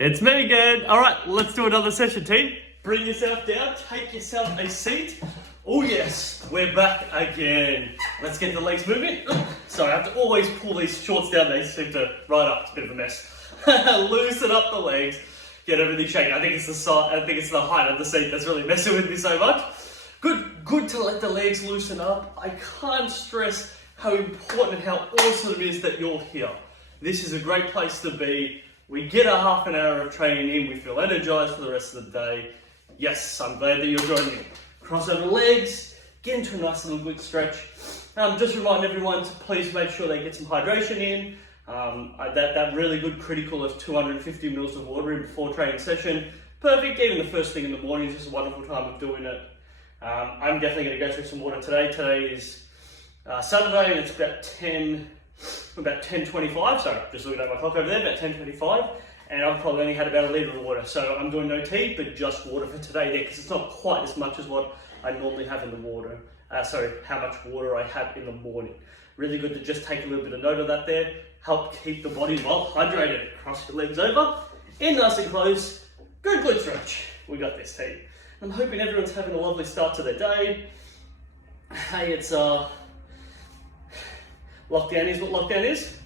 It's me again. All right, let's do another session, team. Bring yourself down, take yourself a seat. Oh yes, we're back again. Let's get the legs moving. Sorry, I have to always pull these shorts down. They seem to ride up. It's a bit of a mess. Loosen up the legs, get everything shaking. I think it's the side. I think it's the height of the seat that's really messing with me so much. Good to let the legs loosen up. I can't stress how important and how awesome it is that you're here. This is a great place to be. We get a half an hour of training in, we feel energized for the rest of the day. Yes, I'm glad that you're joining me. Cross over legs, get into a nice little quick stretch. Just remind everyone to please make sure they get some hydration in. That really good critical of 250 mils of water in before training session. Perfect, even the first thing in the morning is just a wonderful time of doing it. I'm definitely going to go through some water today. Today is Saturday and it's about 10:25, sorry, just looking at my clock over there, about 10:25, and I've probably only had about a litre of water, so I'm doing no tea, but just water for today there, because it's not quite as much as what I normally have in the water, how much water I have in the morning. Really good to just take a little bit of note of that there, help keep the body well hydrated. Cross your legs over, in nice and close, good stretch. We got this, team. I'm hoping everyone's having a lovely start to their day. Hey, it's lockdown is what lockdown is.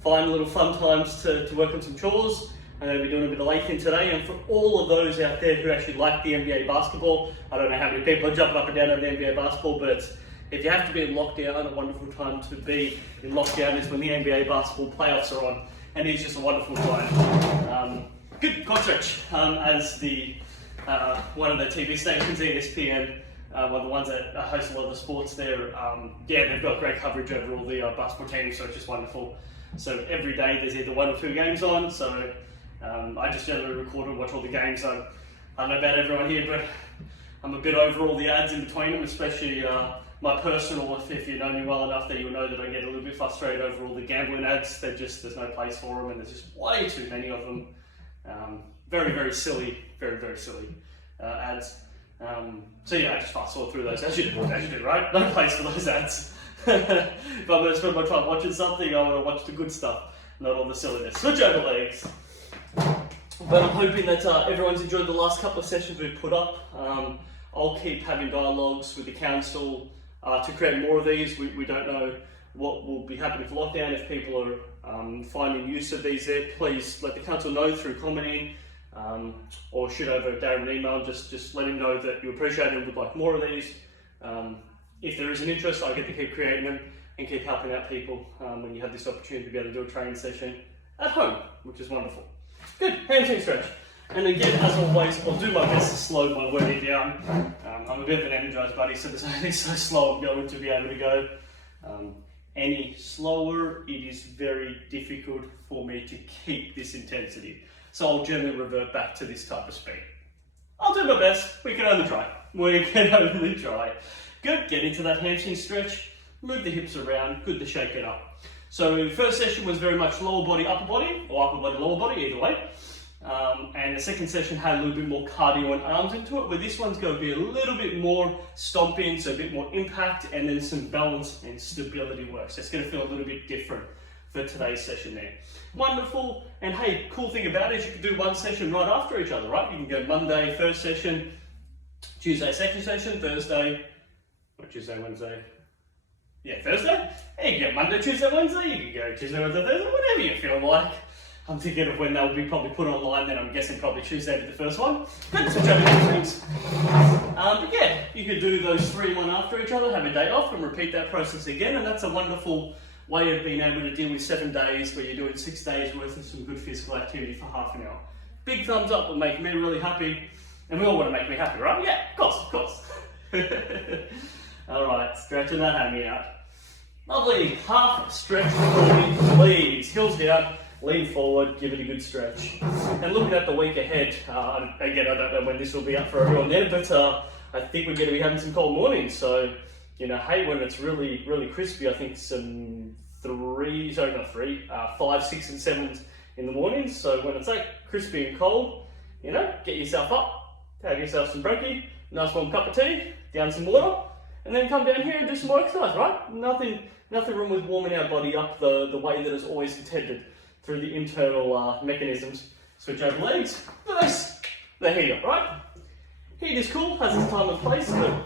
Find little fun times to work on some chores. I'm going to be doing a bit of lifting today, and for all of those out there who actually like the NBA basketball, I don't know how many people are jumping up and down over the NBA basketball, but if you have to be in lockdown, a wonderful time to be in lockdown is when the NBA basketball playoffs are on, and it's just a wonderful time. Good quad stretch, as the one of the TV stations, ESPN, one of the ones that host a lot of the sports there, they've got great coverage over all the basketball teams, so it's just wonderful. So every day there's either 1 or 2 games on, so I just generally record and watch all the games. I don't know about everyone here, but I'm a bit over all the ads in between them, especially my personal, if you know me well enough, that you'll know that I get a little bit frustrated over all the gambling ads. There's no place for them, and there's just way too many of them. Very silly, very silly ads. So yeah, I just fast forward through those, as you do, right? No place for those ads. If I'm going to spend my time watching something, I want to watch the good stuff, not all the silliness. Switch over legs. But I'm hoping that everyone's enjoyed the last couple of sessions we've put up. I'll keep having dialogues with the council to create more of these. We don't know what will be happening for lockdown. If people are finding use of these there, please let the council know through commenting. Or shoot over Darren an email, just let him know that you appreciate it and would like more of these. If there is an interest, I get to keep creating them and keep helping out people when you have this opportunity to be able to do a training session at home, which is wonderful. Good, hamstring stretch. And again, as always, I'll do my best to slow my wording down. I'm a bit of an energized buddy, so there's only so slow I'm going to be able to go. Any slower, it is very difficult for me to keep this intensity. So I'll generally revert back to this type of speed. I'll do my best. We can only try. Good, get into that hamstring stretch. Move the hips around. Good to shake it up. So first session was very much lower body, upper body, or upper body, lower body, either way. And the second session had a little bit more cardio and arms into it, where this one's going to be a little bit more stomping, so a bit more impact, and then some balance and stability work. So it's going to feel a little bit different for today's session there. Wonderful, and hey, cool thing about it is you can do one session right after each other, right? You can go Monday, first session, Tuesday, second session, Thursday, Wednesday. Yeah, Thursday? Yeah, you can go Monday, Tuesday, Wednesday, you can go Tuesday, Wednesday, Thursday, whatever you feel like. I'm thinking of when they'll be probably put online, then I'm guessing probably Tuesday be the first one. Good, switch over to things. But yeah, you could do those 3 in one after each other, have a day off and repeat that process again, and that's a wonderful way of being able to deal with 7 days where you're doing 6 days worth of some good physical activity for half an hour. Big thumbs up will make me really happy, and we all want to make me happy, right? Yeah, of course. Alright, stretching that hammy out. Lovely, half stretch for me, please. Heels down, lean forward, give it a good stretch. And looking at the week ahead, again, I don't know when this will be up for everyone there, but I think we're going to be having some cold mornings, so hey, when it's really crispy, I think some 5, 6 and 7s in the morning. So when it's like crispy and cold, get yourself up, have yourself some brekkie, nice warm cup of tea, down some water, and then come down here and do some more exercise, right? Nothing wrong with warming our body up the way that it's always intended through the internal mechanisms Switch over legs. Nice. The heat, right? Heat is cool, has its time and place, but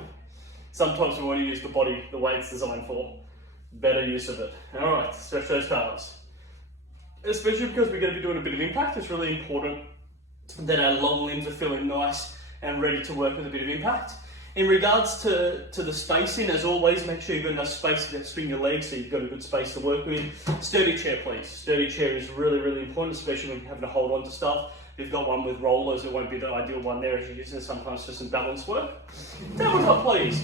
sometimes we want to use the body the way it's designed for. Better use of it. Alright, stretch those calves. Especially because we're going to be doing a bit of impact, it's really important that our long limbs are feeling nice and ready to work with a bit of impact. In regards to the spacing, as always, make sure you've got enough space to swing your legs so you've got a good space to work with. Sturdy chair, please. Sturdy chair is really, really important, especially when you're having to hold on to stuff. If you've got one with rollers, it won't be the ideal one there as you use it sometimes for some balance work. Downward dog, please.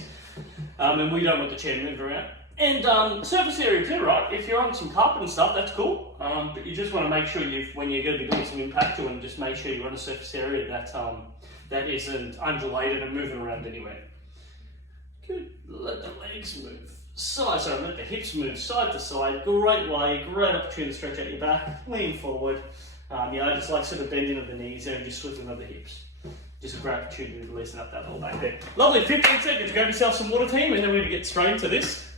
And we don't want the chair moved around. And surface area too, right? If you're on some carpet and stuff, that's cool. But you just want to make sure when you're going to be doing some impact, you want to just make sure you're on a surface area that isn't undulated and moving around anywhere. Good. Let the legs move. Let the hips move side to side. Great way, great opportunity to stretch out your back. Lean forward. Just like sort of bending of the knees there and just slipping of the hips. Just a great opportunity to loosen up that whole back there. Lovely, 15 seconds. Grab yourself some water, team, and then we're going to get straight into this.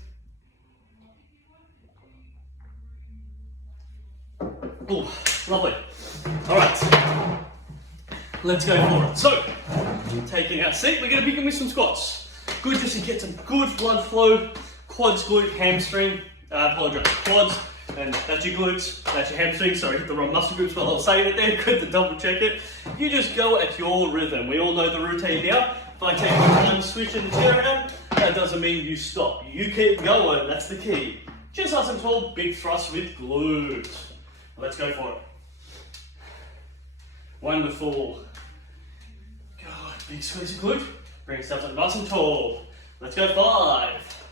Ooh, lovely. All right, let's go for it. So, taking our seat, we're going to begin with some squats. Good, just to get some good blood flow. Quads, glute, hamstring, quads, and that's your glutes, that's your hamstring. Sorry, hit the wrong muscle groups while I was saying it there. Good to double check it. You just go at your rhythm. We all know the routine now. If I take my time switching the chair around, that doesn't mean you stop. You keep going, that's the key. Just nice and tall, big thrust with glutes. Let's go for it. Wonderful. Good, big squeeze of glute. Bring yourself up nice and tall. Let's go 5.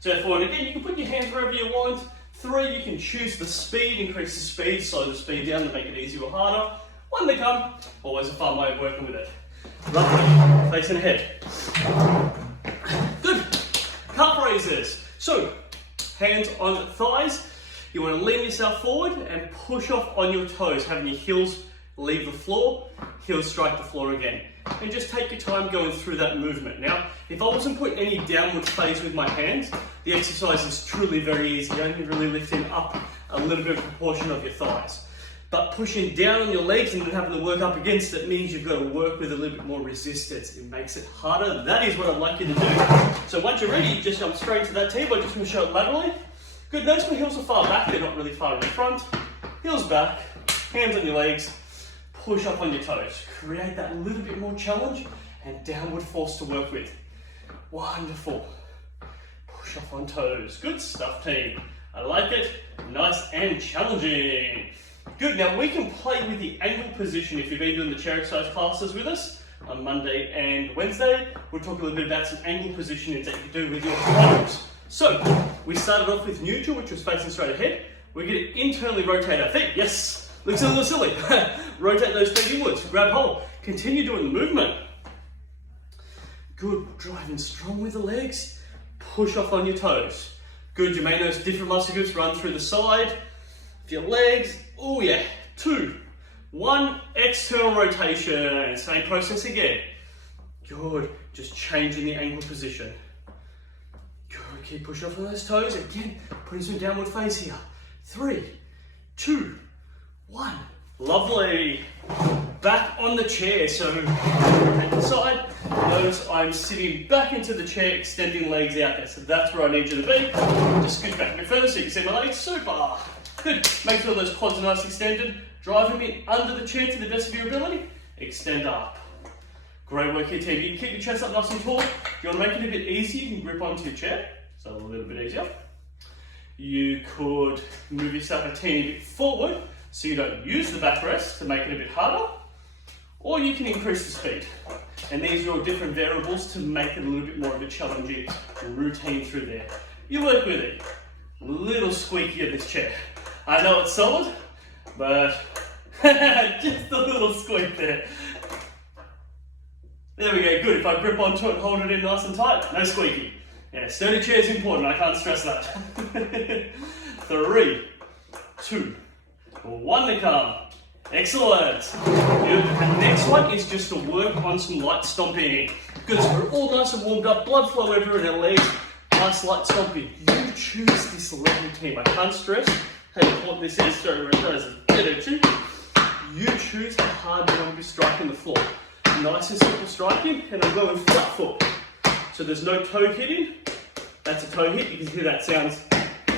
So 4, and again, you can put your hands wherever you want. 3, you can choose the speed, increase the speed, slow the speed down to make it easier or harder. 1 to come, always a fun way of working with it. Lovely, facing ahead. Good, calf raises. So, hands on thighs. You want to lean yourself forward and push off on your toes, having your heels leave the floor, heels strike the floor again. And just take your time going through that movement. Now, if I wasn't putting any downward phase with my hands, the exercise is truly very easy. You're only really lifting up a little bit of proportion of your thighs. But pushing down on your legs and then having to work up against it means you've got to work with a little bit more resistance. It makes it harder. That is what I'd like you to do. So once you're ready, just jump straight to that table. I just want to show it laterally. Good, notice my heels are far back, they're not really far in the front. Heels back, hands on your legs, push up on your toes. Create that little bit more challenge and downward force to work with. Wonderful. Push off on toes. Good stuff, team. I like it. Nice and challenging. Good, now we can play with the ankle position if you've been doing the chair exercise classes with us on Monday and Wednesday. We'll talk a little bit about some ankle positionings that you can do with your arms. So, we started off with neutral, which was facing straight ahead. We're going to internally rotate our feet. Yes, looks a little silly. Rotate those feet inwards, grab hold. Continue doing the movement. Good, driving strong with the legs. Push off on your toes. Good, you may notice different muscle groups run through the side of your legs. Oh yeah, 2, 1, external rotation. Same process again. Good, just changing the ankle position. Good, keep pushing off on those toes. Again, putting some downward phase here. 3, 2, 1. Lovely. Back on the chair. So, at the side, notice I'm sitting back into the chair, extending legs out there. So that's where I need you to be. Just scoot back a bit further so you can see my legs. Super. Good. Make sure those quads are nice extended. Drive them in under the chair to the best of your ability. Extend up. Great work here, team. You can keep your chest up nice and tall. If you want to make it a bit easier, you can grip onto your chair. So a little bit easier. You could move yourself a teeny bit forward so you don't use the backrest to make it a bit harder. Or you can increase the speed. And these are all different variables to make it a little bit more of a challenging routine through there. You work with it. A little squeaky of this chair. I know it's solid, but just a little squeak there. There we go, good. If I grip onto it, hold it in nice and tight, no squeaky. Yeah, sturdy chair is important, I can't stress that. 3, 2, 1 to come. Excellent. Good. The next one is just to work on some light stomping. Good, so we're all nice and warmed up, blood flow everywhere in our legs, nice light stomping. You choose this level, team. I can't stress how important this is. Sorry, that is energy. You choose how hard you want to be striking the floor. Nice and simple striking, and I'm going flat foot. So there's no toe hitting. That's a toe hit. You can hear that sounds,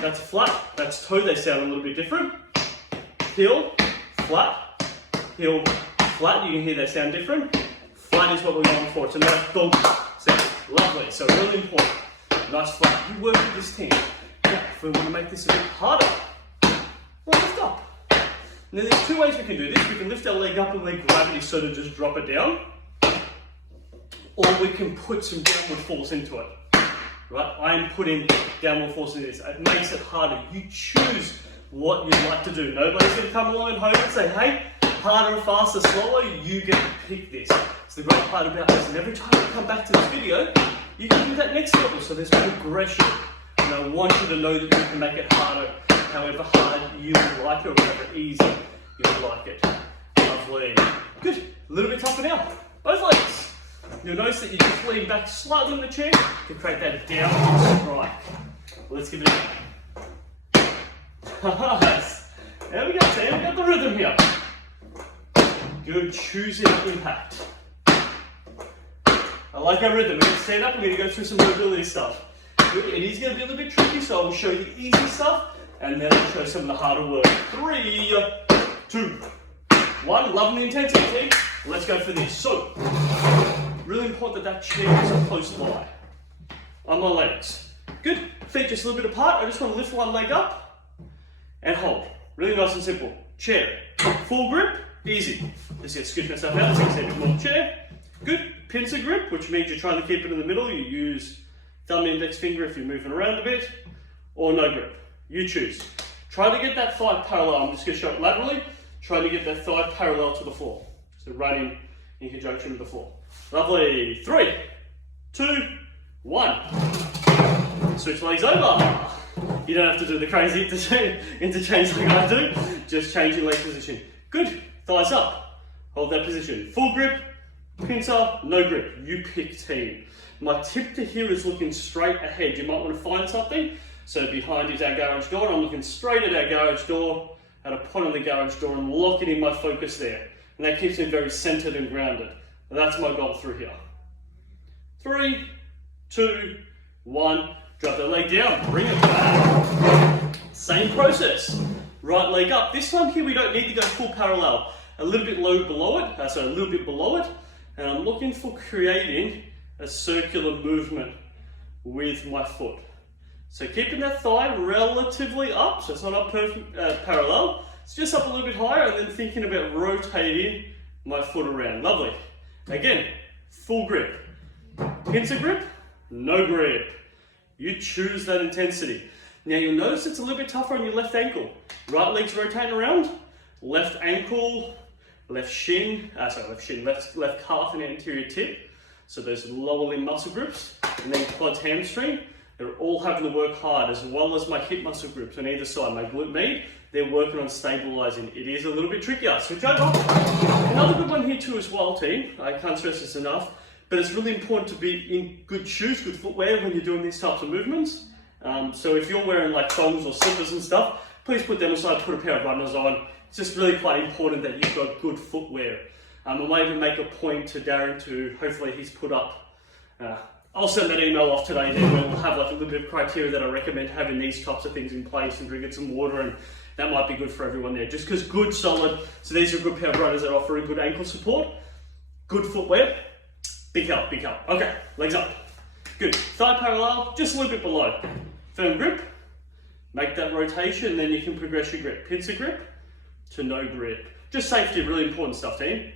that's flat, that's toe, they sound a little bit different. Heel, flat, heel, flat, you can hear they sound different. Flat is what we're going for. It's a nice dog sound. Lovely, so really important. Nice flat. You work with this team. Now, if we want to make this a bit harder, we'll lift up. Now there's two ways we can do this. We can lift our leg up and let gravity sort of just drop it down. Or we can put some downward force into it. Right? I'm putting downward force into this. It makes it harder. You choose what you'd like to do. Nobody's going to come along at home and say, hey, harder, faster, slower, you get to pick this. So the great part about this, and every time you come back to this video, you can do that next level. So there's progression. And I want you to know that you can make it harder, however hard you would like it, or however easy you would like it. Lovely. Good. A little bit tougher now. Both legs. You'll notice that you just lean back slightly in the chair to create that downward strike. Let's give it a go. Nice. There we go, Sam. We got the rhythm here. Good. Choosing impact. I like our rhythm. We're going to stand up. We're going to go through some mobility stuff. Good. It is going to be a little bit tricky, so I'll show you the easy stuff, and then I'll show some of the harder work. 3, 2, 1. Loving the intensity. Let's go for this. So, really important that chair is close by on my legs. Good. Feet just a little bit apart. I just want to lift one leg up and hold. Really nice and simple. Chair. Full grip. Easy. Just get scoot myself out. Take a step more chair. Good. Pincer grip, which means you're trying to keep it in the middle. You use thumb and index finger if you're moving around a bit, or no grip. You choose. Try to get that thigh parallel. I'm just going to show it laterally. Try to get that thigh parallel to the floor. So running in conjunction with the floor. Lovely. 3, 2, 1. Switch legs over. You don't have to do the crazy interchange like I do. Just change your leg position. Good. Thighs up. Hold that position. Full grip, pincer, no grip. You pick team. My tip to here is looking straight ahead. You might want to find something. So behind is our garage door, and I'm looking straight at our garage door, at a point on the garage door, and locking in my focus there. And that keeps me very centered and grounded. And that's my goal through here. 3, 2, 1. Drop the leg down, bring it back. Same process. Right leg up. This time here we don't need to go full parallel. A little bit low below it, a little bit below it. And I'm looking for creating a circular movement with my foot. So keeping that thigh relatively up, so it's not up perfect parallel. It's just up a little bit higher, and then thinking about rotating my foot around. Lovely. Again, full grip. Pincer grip, no grip. You choose that intensity. Now you'll notice it's a little bit tougher on your left ankle. Right leg's rotating around, left ankle, left calf and anterior tip. So those lower limb muscle groups, and then quads, hamstring, they're all having to work hard, as well as my hip muscle groups on either side. My glute med, they're working on stabilizing. It is a little bit trickier. Switch over. Another good one here too as well, team. I can't stress this enough, but it's really important to be in good shoes, good footwear when you're doing these types of movements. So if you're wearing like thongs or slippers and stuff, please put them aside, put a pair of runners on. It's just really quite important that you've got good footwear. I might even make a point to Darren to, hopefully he's put up, I'll send that email off today, then we'll have like a little bit of criteria that I recommend having these types of things in place, and drinking some water, and that might be good for everyone there. Just because good, solid, so these are a good pair of runners that offer a good ankle support, good footwear, big help, big help. Okay, legs up. Good, thigh parallel, just a little bit below. Firm grip, make that rotation, then you can progress your grip. Pincer grip to no grip. Just safety, really important stuff, team.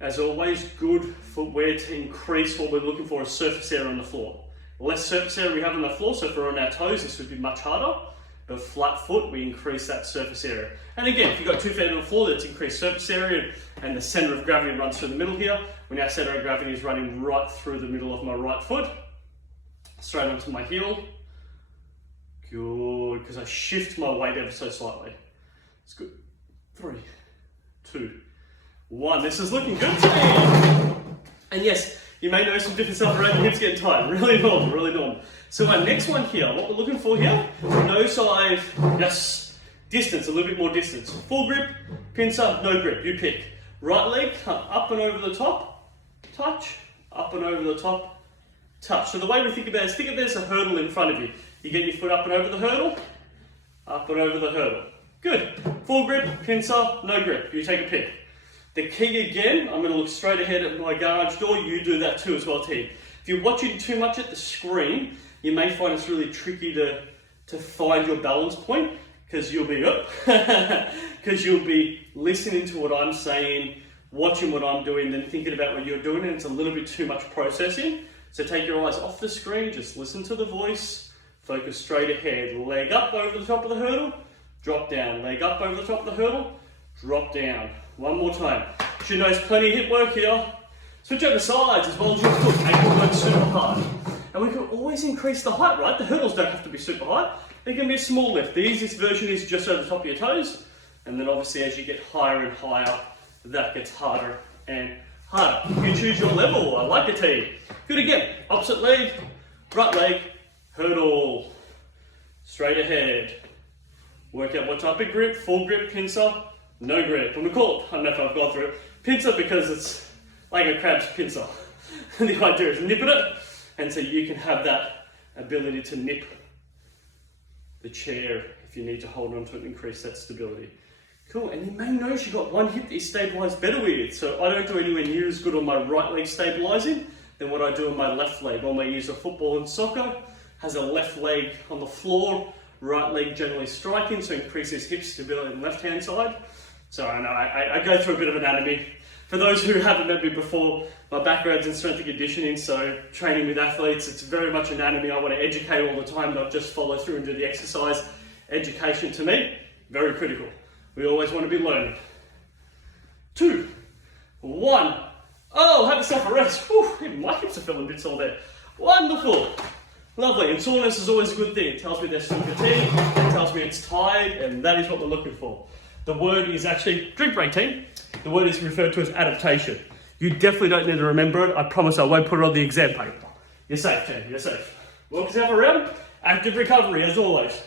As always, good footwear to increase what we're looking for is surface area on the floor. Less surface area we have on the floor, so if we're on our toes, this would be much harder. But flat foot, we increase that surface area. And again, if you've got 2 feet on the floor, that's increased surface area, and the center of gravity runs through the middle here. When our center of gravity is running right through the middle of my right foot, straight onto my heel. Good, because I shift my weight ever so slightly. It's good. 3, 2, 1. This is looking good to me. And yes, you may notice some different stuff around your hips getting tight. Really normal, really normal. So our next one here, what we're looking for here, no side, yes, Distance, a little bit more distance. Full grip, pincer, no grip, you pick. Right leg, come up and over the top, touch, up and over the top, touch. So the way we think about it is, think of it as a hurdle in front of you. You get your foot up and over the hurdle, up and over the hurdle. Good. Full grip, pincer, no grip, you take a pick. The key again, I'm going to look straight ahead at my garage door, you do that too as well, team. If you're watching too much at the screen, you may find it's really tricky to find your balance point, because you'll be because you'll be listening to what I'm saying, watching what I'm doing, then thinking about what you're doing, and it's a little bit too much processing. So take your eyes off the screen, just listen to the voice, focus straight ahead, leg up over the top of the hurdle, drop down, leg up over the top of the hurdle, drop down. One more time. You should notice plenty of hip work here. Switch over sides as well as your foot, make it work super hard. And we can always increase the height, right? The hurdles don't have to be super high. They can be a small lift. The easiest version is just over the top of your toes. And then obviously as you get higher and higher, that gets harder and harder. You choose your level. I like it, team. Good again. Opposite leg, right leg, hurdle. Straight ahead. Work out what type of grip, full grip, pincer, no grip. I'm going to call it, I don't know if I've gone through it, pincer because it's like a crab's pincer. The idea is nipping it, and so you can have that ability to nip the chair if you need to hold on to it and increase that stability. Cool, and you may notice you've got one hip that you stabilise better with. So I don't do anywhere near as good on my right leg stabilising than what I do on my left leg. One way I use a football and soccer has a left leg on the floor, right leg generally striking, so increases hip stability on the left hand side. So I know I go through a bit of anatomy. For those who haven't met me before, my background's in strength and conditioning, so training with athletes, it's very much anatomy. I want to educate all the time, not just follow through and do the exercise. Education to me, very critical. We always want to be learning. 2, 1. Oh, have yourself a rest. Whew, even my hips are feeling bits all there. Wonderful. Lovely. And soreness is always a good thing. It tells me there's some fatigue, it tells me it's tired, and that is what we're looking for. The word is actually, drink break team, the word is referred to as adaptation. You definitely don't need to remember it. I promise I won't put it on the exam paper. You're safe, team, you're safe. Walk yourself around. Active recovery, as always.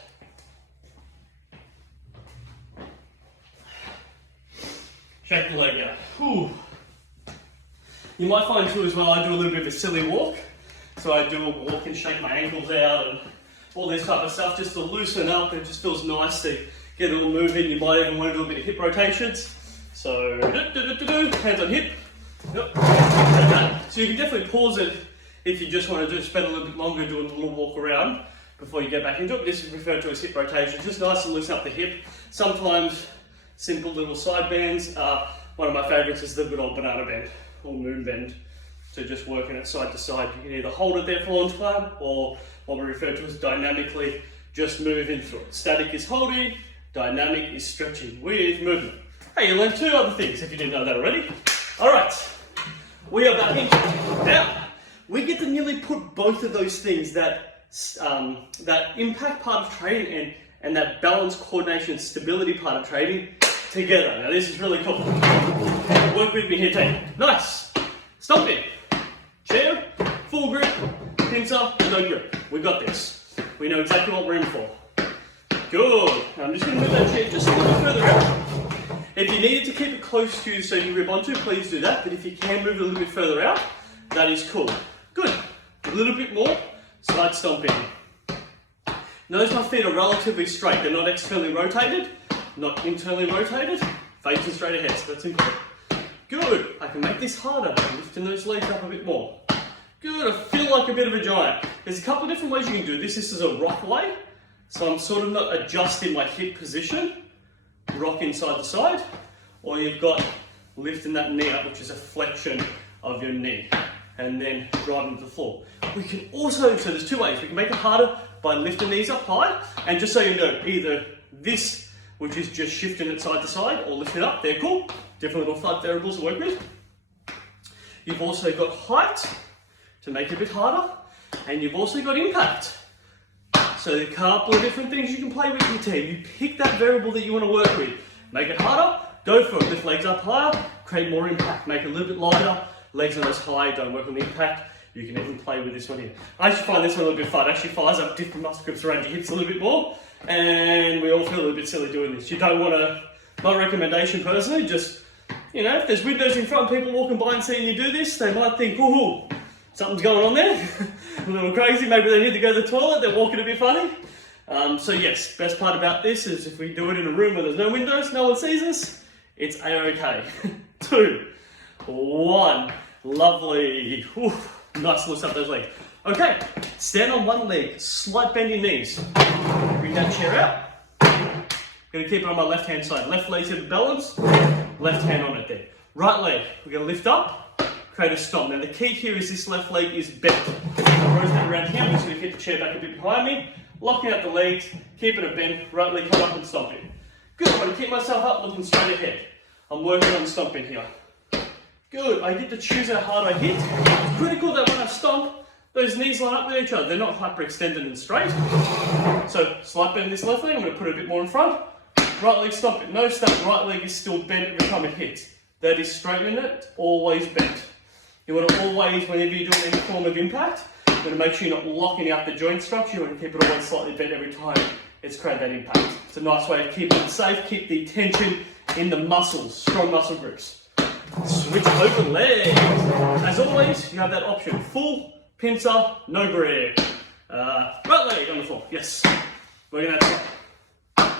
Shake the leg out. Whew. You might find too as well, I do a little bit of a silly walk. So I do a walk and shake my ankles out and all this type of stuff just to loosen up. It just feels nice to get a little move in. You might even want to do a bit of hip rotations. So, hands on hip. Yep. Like that. So you can definitely pause it if you just want to spend a little bit longer doing a little walk around before you get back into it. This is referred to as hip rotation. Just nice to loosen up the hip. Sometimes simple little side bends. One of my favourites is the good old banana bend or moon bend. So just working it side to side. You can either hold it there for a long time or what we refer to as dynamically just moving through it. Static is holding, dynamic is stretching with movement. Hey, you learned 2 other things if you didn't know that already. All right, we are back in. Now, we get to nearly put both of those things, that impact part of training and that balance, coordination, stability part of training together. Now this is really cool. Work with me here, team. Nice. Stomping. Chair, full grip, pincer, no grip. We got this. We know exactly what we're in for. Good. Now I'm just going to move that chair just a little further out. If you needed to keep it close to you so you can grip onto, please do that. But if you can move it a little bit further out, that is cool. Good. A little bit more. Side stomping. Notice my feet are relatively straight. They're not externally rotated, not internally rotated. Facing straight ahead. So that's important. Good. I can make this harder. Lifting those legs up a bit more. Good. I feel like a bit of a giant. There's a couple of different ways you can do this. This is a rock way. So I'm sort of not adjusting my hip position. Rocking side to side. Or you've got lifting that knee up, which is a flexion of your knee. And then driving to the floor. We can also, so there's 2 ways. We can make it harder by lifting these up high. And just so you know, either this, which is just shifting it side to side, or lifting it up. They're cool. Different little flight variables to work with. You've also got height to make it a bit harder, and you've also got impact. So a couple of different things you can play with your team. You pick that variable that you want to work with. Make it harder, go for it. Lift legs up higher, create more impact. Make it a little bit lighter, legs not as high, don't work on the impact. You can even play with this one here. I actually find this one a little bit fun. It actually fires up different muscle groups around your hips a little bit more. and we all feel a little bit silly doing this. You don't want to, my recommendation personally, just, you know, if there's windows in front, people walking by and seeing you do this, they might think, ooh, something's going on there, a little crazy, maybe they need to go to the toilet, they're walking a bit funny. So yes, best part about this is if we do it in a room where there's no windows, no one sees us, it's a-okay. 2, 1, lovely. Whew. Nice lift up those legs. Okay, stand on one leg, slight bend your knees. Bring that chair out. I'm gonna keep it on my left hand side. Left leg's in balance, left hand on it there. Right leg, we're gonna lift up, create a stomp. Now the key here is this left leg is bent. Rotate around here, I'm just gonna keep the chair back a bit behind me, locking out the legs, keeping it bent, right leg come up and stomping. Good, I'm gonna keep myself up, looking straight ahead. I'm working on stomping here. Good, I get to choose how hard I hit. It's critical that when I stomp, those knees line up with each other. They're not hyperextended and straight. So, slight bend in this left leg, I'm going to put it a bit more in front. Right leg stomp it. Notice that right leg is still bent every time it hits. That is straightening it, always bent. You want to always, whenever you're doing any form of impact, you want to make sure you're not locking out the joint structure. You want to keep it always slightly bent every time it's created that impact. It's a nice way of keeping it safe, keep the tension in the muscles, strong muscle grips. Switch over legs. As always, you have that option. Full, pincer, no grip. Right leg on the floor. Yes. We're going to try.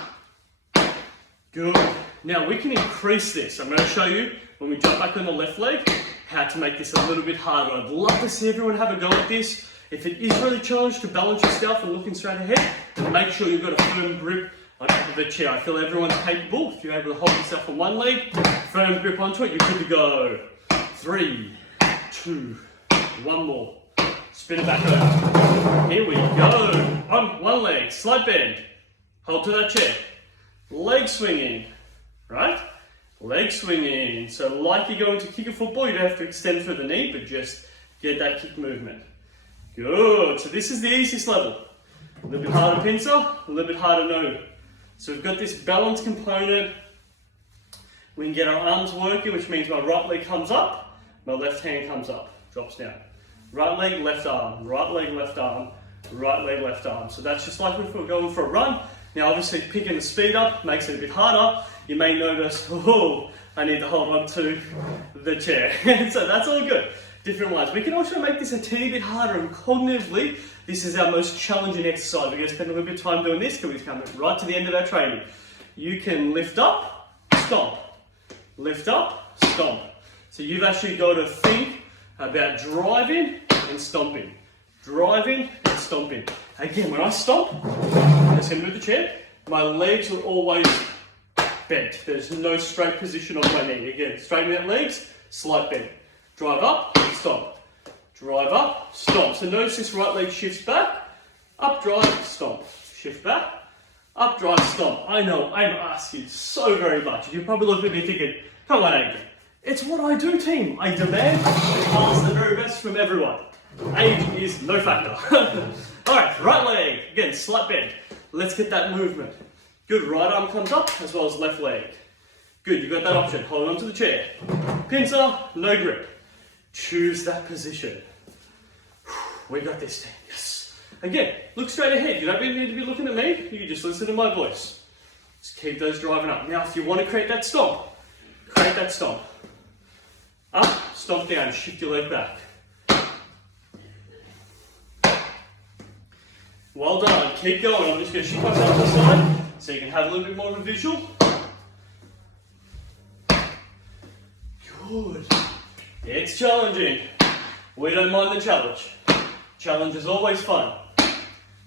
Good. Now we can increase this. I'm going to show you when we jump back on the left leg how to make this a little bit harder. I'd love to see everyone have a go at this. If it is really challenged to balance yourself and looking straight ahead, then make sure you've got a firm grip on top of the chair. I feel everyone's capable. If you're able to hold yourself on one leg, firm grip onto it, you're good to go. 3, 2, 1 more. Spin it back over. Here we go. On one leg, slight bend. Hold to that chair. Leg swinging, right? Leg swinging. So like you're going to kick a football, you don't have to extend through the knee, but just get that kick movement. Good. So this is the easiest level. A little bit harder pincer, a little bit harder no. So we've got this balance component. We can get our arms working, which means my right leg comes up, my left hand comes up, drops down. Right leg, left arm, right leg, left arm, right leg, left arm. So that's just like if we're going for a run. Now obviously picking the speed up makes it a bit harder. You may notice, oh, I need to hold on to the chair. So that's all good. Different ones. We can also make this a teeny bit harder, and cognitively, this is our most challenging exercise. We're going to spend a little bit of time doing this because we're coming right to the end of our training. You can lift up, stomp. Lift up, stomp. So you've actually got to think about driving and stomping. Driving and stomping. Again, when I stomp, I'm just going to move the chair, my legs are always bent. There's no straight position on my knee. Again, straighten out legs, slight bend. Drive up, stomp. Drive up, stomp. So notice this right leg shifts back, up, drive, stomp. Shift back, up, drive, stomp. I know, I'm asking so very much. You're probably looking at me thinking, come on, Adrian. It's what I do, team. I demand and ask the very best from everyone. Age is no factor. All right, leg. Again, slight bend. Let's get that movement. Good, right arm comes up as well as left leg. Good, you've got that option. Hold on to the chair. Pincer, no grip. Choose that position. We got this, team. Yes. Again, look straight ahead. You don't really need to be looking at me. You can just listen to my voice. Just keep those driving up. Now, if you want to create that stomp, create that stomp. Up, stomp down, shift your leg back. Well done. Keep going. I'm just going to shift myself to the side so you can have a little bit more of a visual. Good. It's challenging. We don't mind the challenge. Challenge is always fun.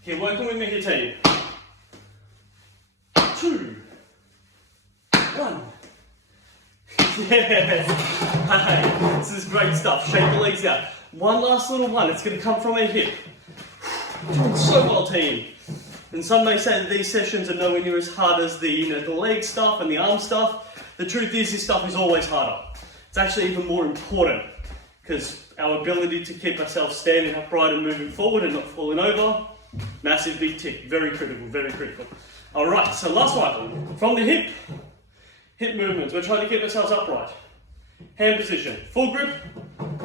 Keep working with me here, team. 2, 1. Yes. Hey, this is great stuff. Shake the legs out. One last little one. It's going to come from a hip. Doing so well, team. And some may say that these sessions are nowhere near as hard as the leg stuff and the arm stuff. The truth is, this stuff is always harder. It's actually even more important because our ability to keep ourselves standing upright and moving forward and not falling over, massive big tick, very critical, very critical. All right, so last one, from the hip movements. We're trying to keep ourselves upright. Hand position, full grip,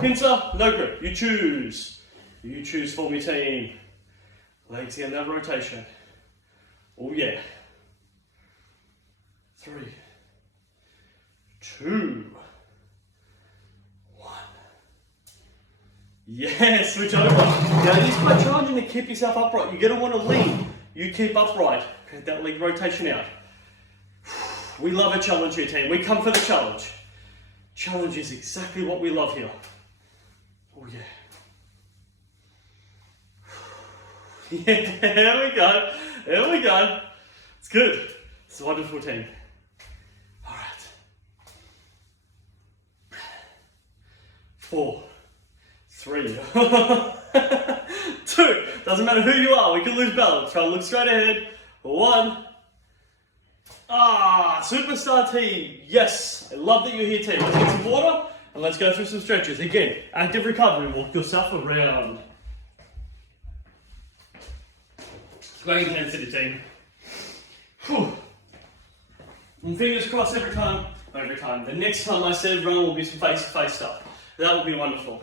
pincer, no grip. You choose for me, team. Legs in that rotation. Oh yeah. 3, 2, 1. Yes, switch over. Now it is quite challenging to keep yourself upright. You're going to want to lean. You keep upright. Get that leg rotation out. We love a challenge here, team. We come for the challenge. Challenge is exactly what we love here. Oh yeah. Yeah, there we go. There we go. It's good. It's a wonderful team. All right. 4, 3, 2. Doesn't matter who you are. We can lose balance. Try and look straight ahead. 1. Superstar team. Yes. I love that you're here, team. Let's get some water and let's go through some stretches. Again, active recovery. Walk yourself around. Great intensity, team. Whew. And fingers crossed every time. The next time I said run will be some face-to-face stuff. That would be wonderful.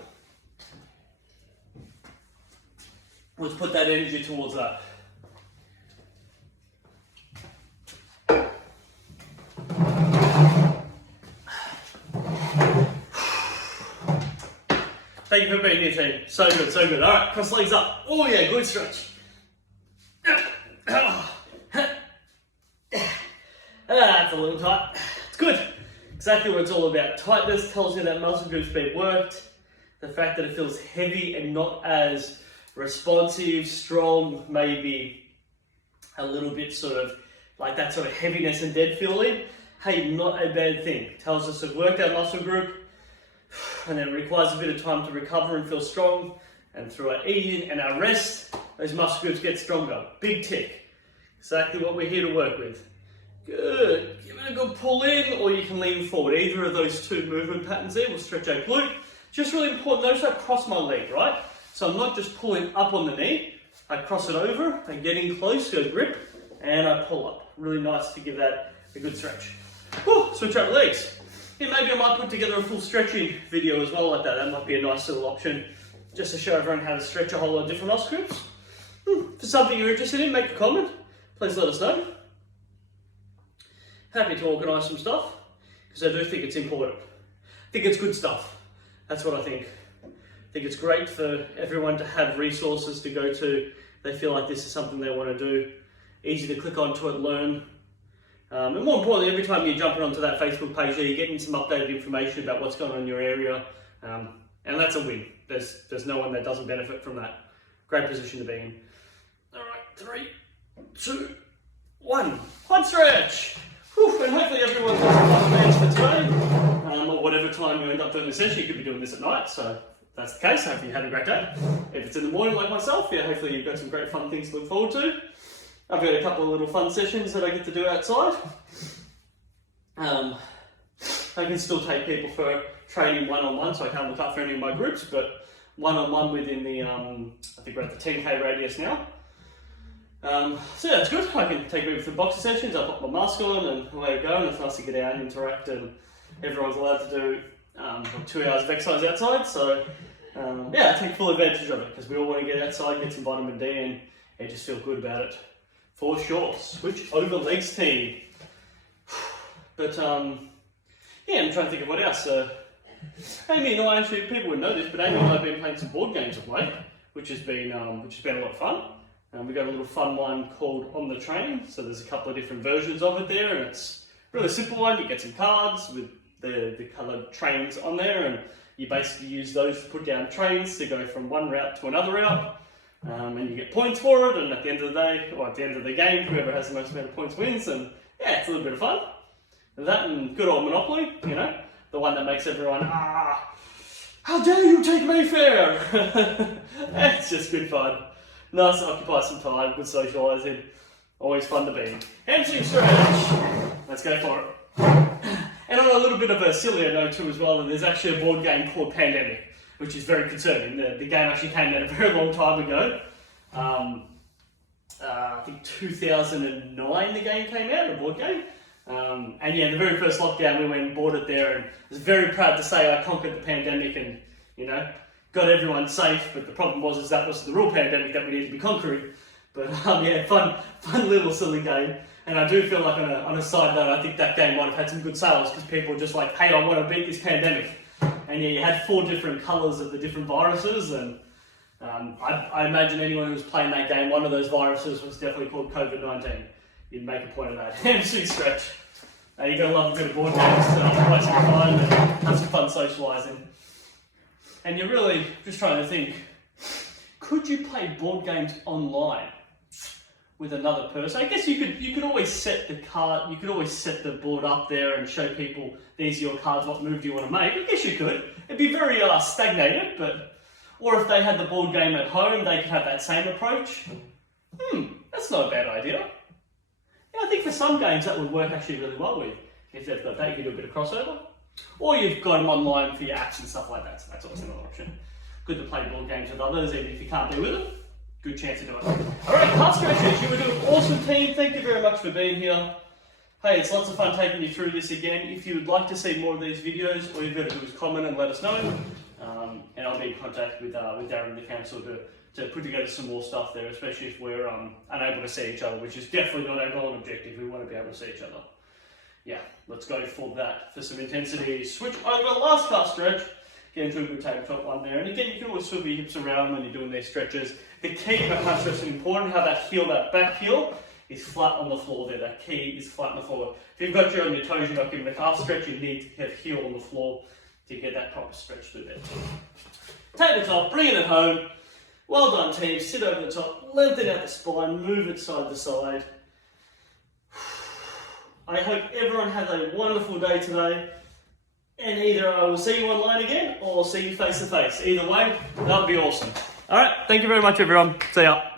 Let's put that energy towards that. Thank you for being here, team. So good, so good. All right, cross legs up. Oh yeah, good stretch. That's a little tight. It's good. Exactly what it's all about. Tightness tells you that muscle group's been worked. The fact that it feels heavy and not as responsive, strong, maybe a little bit sort of like that sort of heaviness and dead feeling. Hey, not a bad thing. Tells us to work that muscle group, and then it requires a bit of time to recover and feel strong. And through our eating and our rest, those muscle groups get stronger. Big tick. Exactly what we're here to work with. Good. Give it a good pull in, or you can lean forward. Either of those two movement patterns there will stretch our glute. Just really important, notice I cross my leg, right? So I'm not just pulling up on the knee. I cross it over, I'm getting close, go grip, and I pull up. Really nice to give that a good stretch. Whew, switch over legs. Yeah, maybe I might put together a full stretching video as well like that. That might be a nice little option, just to show everyone how to stretch a whole lot of different muscle groups. If it's something you're interested in, make a comment. Please let us know. Happy to organise some stuff, because I do think it's important. I think it's good stuff. That's what I think. I think it's great for everyone to have resources to go to. They feel like this is something they want to do. Easy to click onto it, learn. And more importantly, every time you're jumping onto that Facebook page, you're getting some updated information about what's going on in your area. And that's a win. There's no one that doesn't benefit from that. Great position to be in. All right, 3, 2, 1. Quad stretch. Whew, and hopefully everyone's got some plans for today. Or whatever time you end up doing the session. You could be doing this at night, so if that's the case, I hope you had a great day. If it's in the morning like myself, yeah, hopefully you've got some great fun things to look forward to. I've got a couple of little fun sessions that I get to do outside. I can still take people for training one-on-one, so I can't look up for any of my groups, but one-on-one within the, I think we're at the 10K radius now. So yeah, it's good. I can take people through boxing sessions, I put my mask on and away we go, and it's nice to get out and interact, and everyone's allowed to do 2 hours of exercise outside, so yeah, I take full advantage of it, because we all want to get outside, get some vitamin D, and just feel good about it. For sure. Switch over legs, team. But yeah, I'm trying to think of what else. Amy and I, actually, people would know this, but Amy and I have been playing some board games of late, which has been a lot of fun. We got a little fun one called On the Train. So there's a couple of different versions of it there, and it's a really simple one. You get some cards with the coloured trains on there, and you basically use those to put down trains to go from one route to another route. And you get points for it, and at the end of the day, or at the end of the game, whoever has the most amount of points wins, and yeah, it's a little bit of fun. And that and good old Monopoly, you know, the one that makes everyone, how dare you take Mayfair! It's just good fun. Nice to occupy some time, good socialising, always fun to be. Hamstring Stretch, let's go for it. And on a little bit of a sillier note too as well, there's actually a board game called Pandemic, which is very concerning. The game actually came out a very long time ago. I think 2009 the game came out, a board game. And yeah, the very first lockdown we went and bought it there, and I was very proud to say I conquered the pandemic and, you know, got everyone safe, but the problem was that was the real pandemic that we needed to be conquering. But yeah, fun little silly game. And I do feel like on a side note, I think that game might have had some good sales because people were just like, hey, I want to beat this pandemic. And yeah, you had 4 different colours of the different viruses, and I imagine anyone who was playing that game, one of those viruses was definitely called COVID-19. You'd make a point of that. Hamstring Stretch. You're going to love a bit of board games to play some time and have some fun socialising. And you're really just trying to think, could you play board games online with another person? I guess you could always set the card, you could always set the board up there and show people, these are your cards, what move do you want to make? I guess you could. It'd be very stagnated, but, or if they had the board game at home, they could have that same approach. That's not a bad idea. Yeah, I think for some games that would work actually really well with. If they've got that, you can do a bit of crossover. Or you've got them online for your apps and stuff like that, so that's also another option. Good to play board games with others, even if you can't be with them. Good chance to do it. Alright, card stretchers, you were doing an awesome team. Thank you very much for being here. Hey, it's lots of fun taking you through this again. If you would like to see more of these videos, all you've got to do is comment and let us know. And I'll be in contact with Darren, the council, to put together some more stuff there, especially if we're unable to see each other, which is definitely not our goal and objective. We want to be able to see each other. Yeah, let's go for that. For some intensity, switch over, last card stretch. Get into a good tabletop one there. And again, you can always swivel your hips around when you're doing these stretches. The key to a card stretch is important, how that heel, that back heel, is flat on the floor there. That key is flat on the floor. If you've got you on your toes, you're not giving a calf stretch, you need to have heel on the floor to get that proper stretch through there. Tabletop, bringing it home. Well done, team. Sit over the top, lengthen out the spine, move it side to side. I hope everyone has a wonderful day today. And either I will see you online again or see you face to face. Either way, that would be awesome. All right, thank you very much, everyone. See ya.